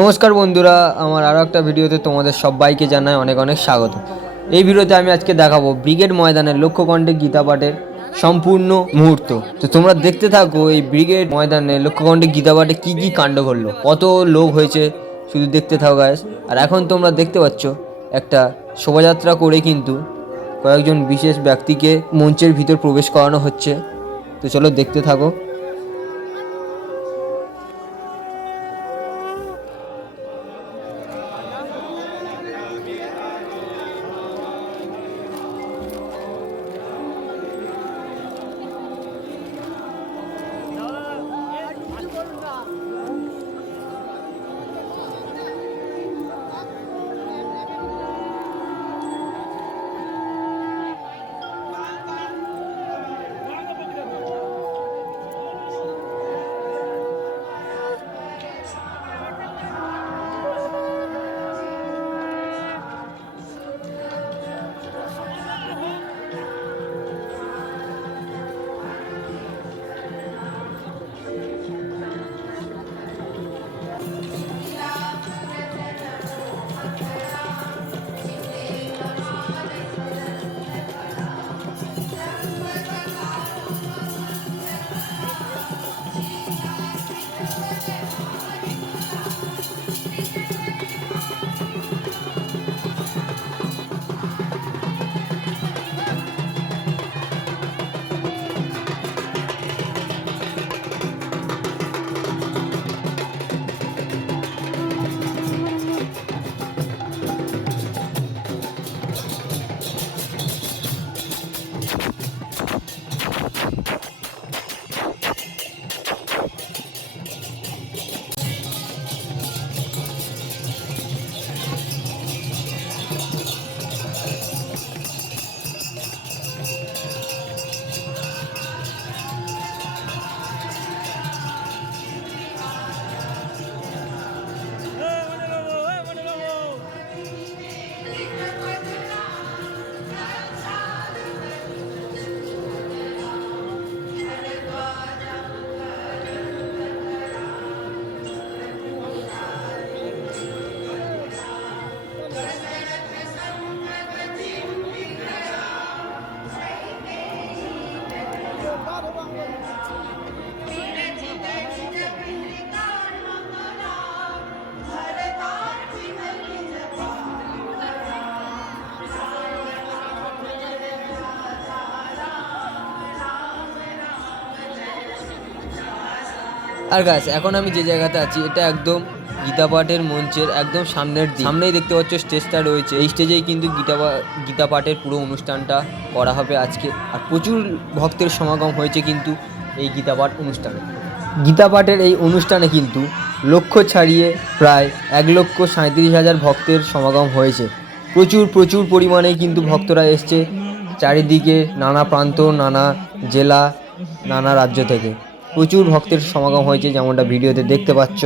নমস্কার বন্ধুরা, আমার আরও একটা ভিডিওতে তোমাদের সবাইকে জানাই অনেক অনেক স্বাগত। এই ভিডিওতে আমি আজকে দেখাবো ব্রিগেড ময়দানের লক্ষ্যকণ্ঠে গীতা পাঠের সম্পূর্ণ মুহূর্ত। তো তোমরা দেখতে থাকো এই ব্রিগেড ময়দানে লক্ষ্যকণ্ঠে গীতা পাঠে কী কী কাণ্ড ঘটলো, কত লোক হয়েছে, শুধু দেখতে থাকো গাইস। আর এখন তোমরা দেখতে পাচ্ছ একটা শোভাযাত্রা করে কিন্তু কয়েকজন বিশেষ ব্যক্তিকে মঞ্চের ভিতর প্রবেশ করানো হচ্ছে। তো চলো দেখতে থাকো। আর গাছ এখন আমি যে জায়গাতে আছি এটা একদম গীতা পাঠের মঞ্চের একদম সামনেই দেখতে পাচ্ছ স্টেজটা রয়েছে। এই স্টেজেই কিন্তু গীতা পাঠের পুরো অনুষ্ঠানটা করা হবে আজকে। আর প্রচুর ভক্তের সমাগম হয়েছে কিন্তু এই গীতা পাঠ অনুষ্ঠানে। গীতা পাঠের এই অনুষ্ঠানে কিন্তু লক্ষ্য ছাড়িয়ে প্রায় 1,37,000 ভক্তের সমাগম হয়েছে। প্রচুর পরিমাণে কিন্তু ভক্তরা এসছে চারিদিকে, নানা প্রান্ত, নানা জেলা, নানা রাজ্য থেকে প্রচুর ভক্তের সমাগম হয়েছে, যেমনটা ভিডিওতে দেখতে পাচ্ছ।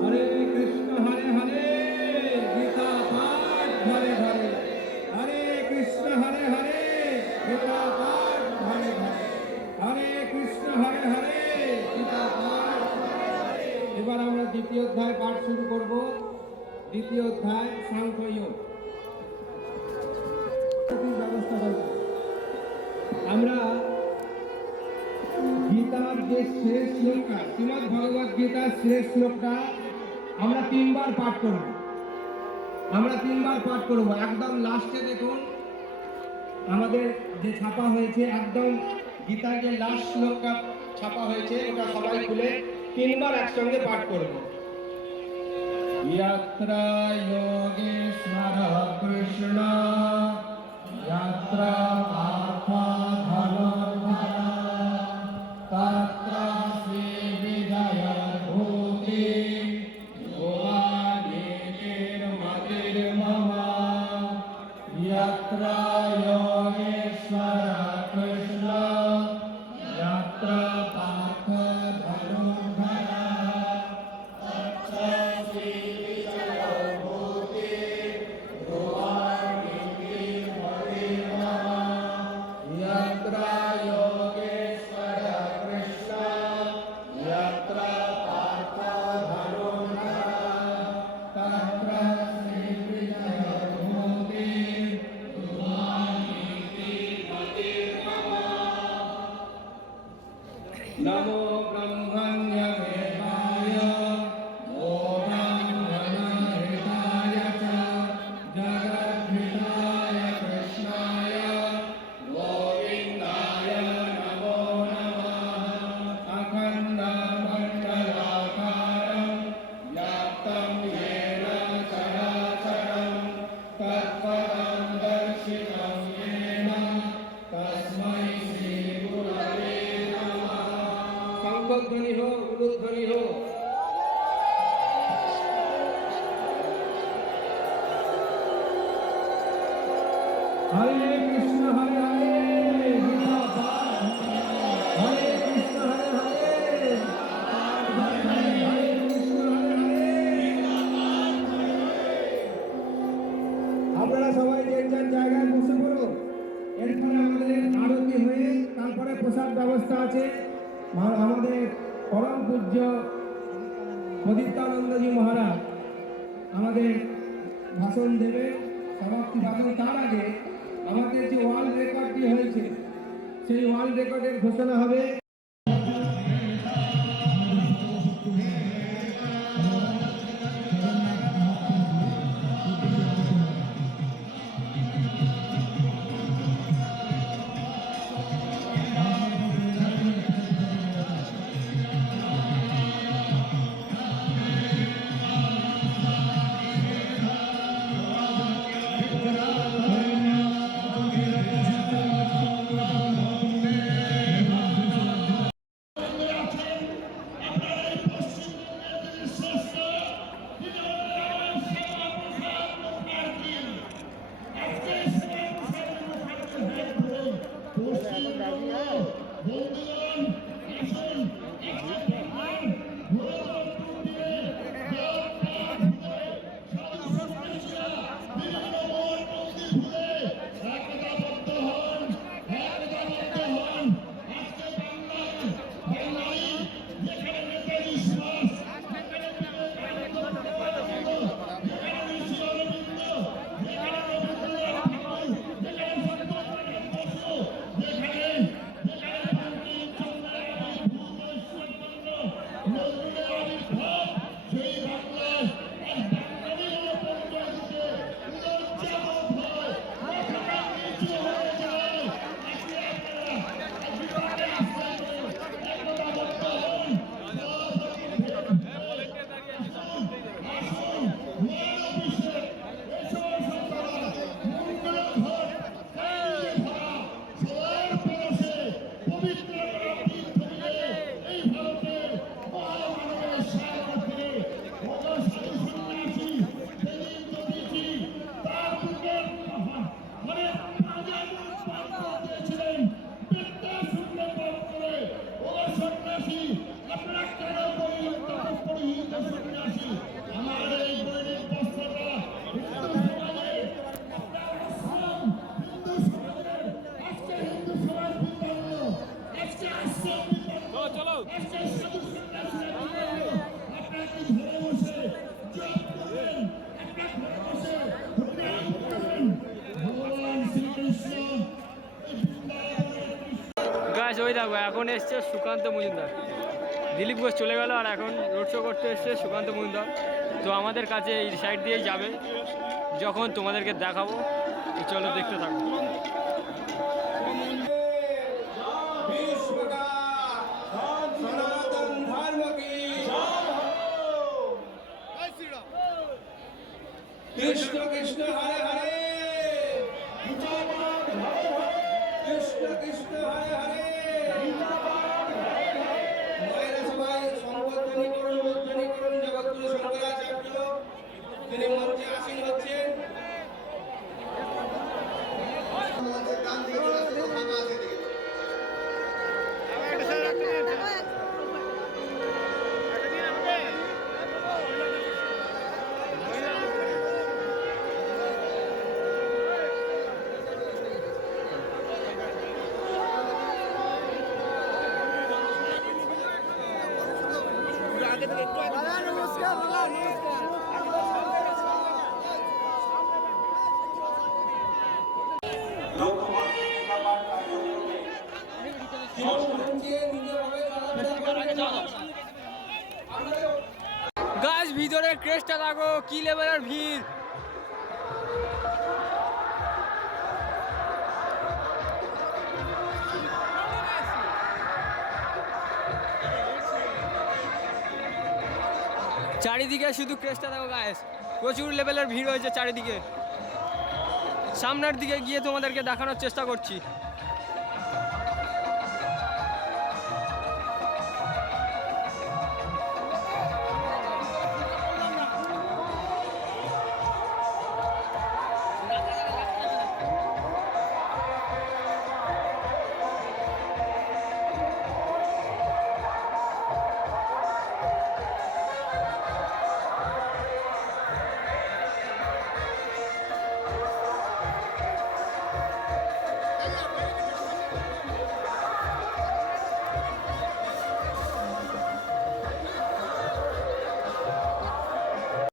हरे कृष्ण गीता पाठ घरे घरे हरे कृष्ण हरे गीता पाठ घरे घरे हरे कृष्ण हरे गीता पाठ এবার আমরা দ্বিতীয় অধ্যায় পাঠ শুরু করব। দ্বিতীয় অধ্যায় সাংখ্যযোগ ব্যবস্থা করব। আমরা গীতার যে শেষ শ্লোকটা, শ্রীমদ্ ভগবত গীতার শেষ শ্লোকটা আমরা তিনবার পাঠ করব। একদম লাস্টে দেখুন আমাদের যে ছাপা হয়েছে একদম গীতার যে লাস্ট শ্লোকটা ছাপা হয়েছে ওটা সবাই খুলে 3 বার একসঙ্গে পাঠ করব। यत्र योगेश्वरः कृष्ण यत्र पार्थो धनुर्धरः तत्र श्रीविजयभूति युवानेतिर्मतिर्मम यत्र योगेश्वरः कृष्ण यत्र पार्थो धनुर्धरः यत्र योगेश्वरः कृष्ण यत्र पार्थो धनुर्धरः तत्र श्रीविजयभूति नमो ब्रह्मण्यदेवाय ओमहृताय च जगद्धिताय कृष्णाय गोविन्दाय नमो नमः अखण्डमण्डलाकारं व्याप्तं येन चराचरं तत्पदं दर्शितं येन तस्मै श्रीगुरवे नमः। संगध्वनि हो उलुध्वनि हो। हरे कृष्ण हरे हरे गीता पाठ हरे कृष्ण हरे हरे हरे कृष्ण हरे हरे। আপনারা সবাই যে যার জায়গায় বসে পড়ুন। এরপরে আমাদের আরতি হয়ে তারপরে প্রসাদ ব্যবস্থা আছে। আমাদের পরম পূজ্য প্রদীপ্তানন্দজি মহারাজ আমাদের ভাষণ দেবে, সমাপ্তি ভাষণ। তার আগে আমাদের যে ওয়ার্ল্ড রেকর্ডটি হয়েছে সেই ওয়ার্ল্ড রেকর্ডের ঘোষণা হবে। ওই দেখো এখন এসছে সুকান্ত মজুমদার। দিলীপ ঘোষ চলে গেল আর এখন রোড শো করতে এসছে সুকান্ত মজুমদার। তো আমাদের কাছে এই সাইড দিয়েই যাবে, যখন তোমাদেরকে দেখাবো চলো দেখতে থাকো। विश्व का सनातन धर्म की कृष्ण कृष्ण हरे हरे कृष्ण कृष्ण हरे हरे মায়েরা সবাই সংবর্ধনী করুন জগৎগুরু শঙ্করাচার্য তিনি মঞ্চে আসীন হচ্ছেন। গাছ ভিতরে ক্রেস্টটা দেখো কি লেভেলের ভিড়। চারিদিকে শুধু ক্রেস্টটা দেখো গাইস, প্রচুর লেভেলের ভিড় হয়েছে চারিদিকে। সামনের দিকে গিয়ে তোমাদেরকে দেখানোর চেষ্টা করছি।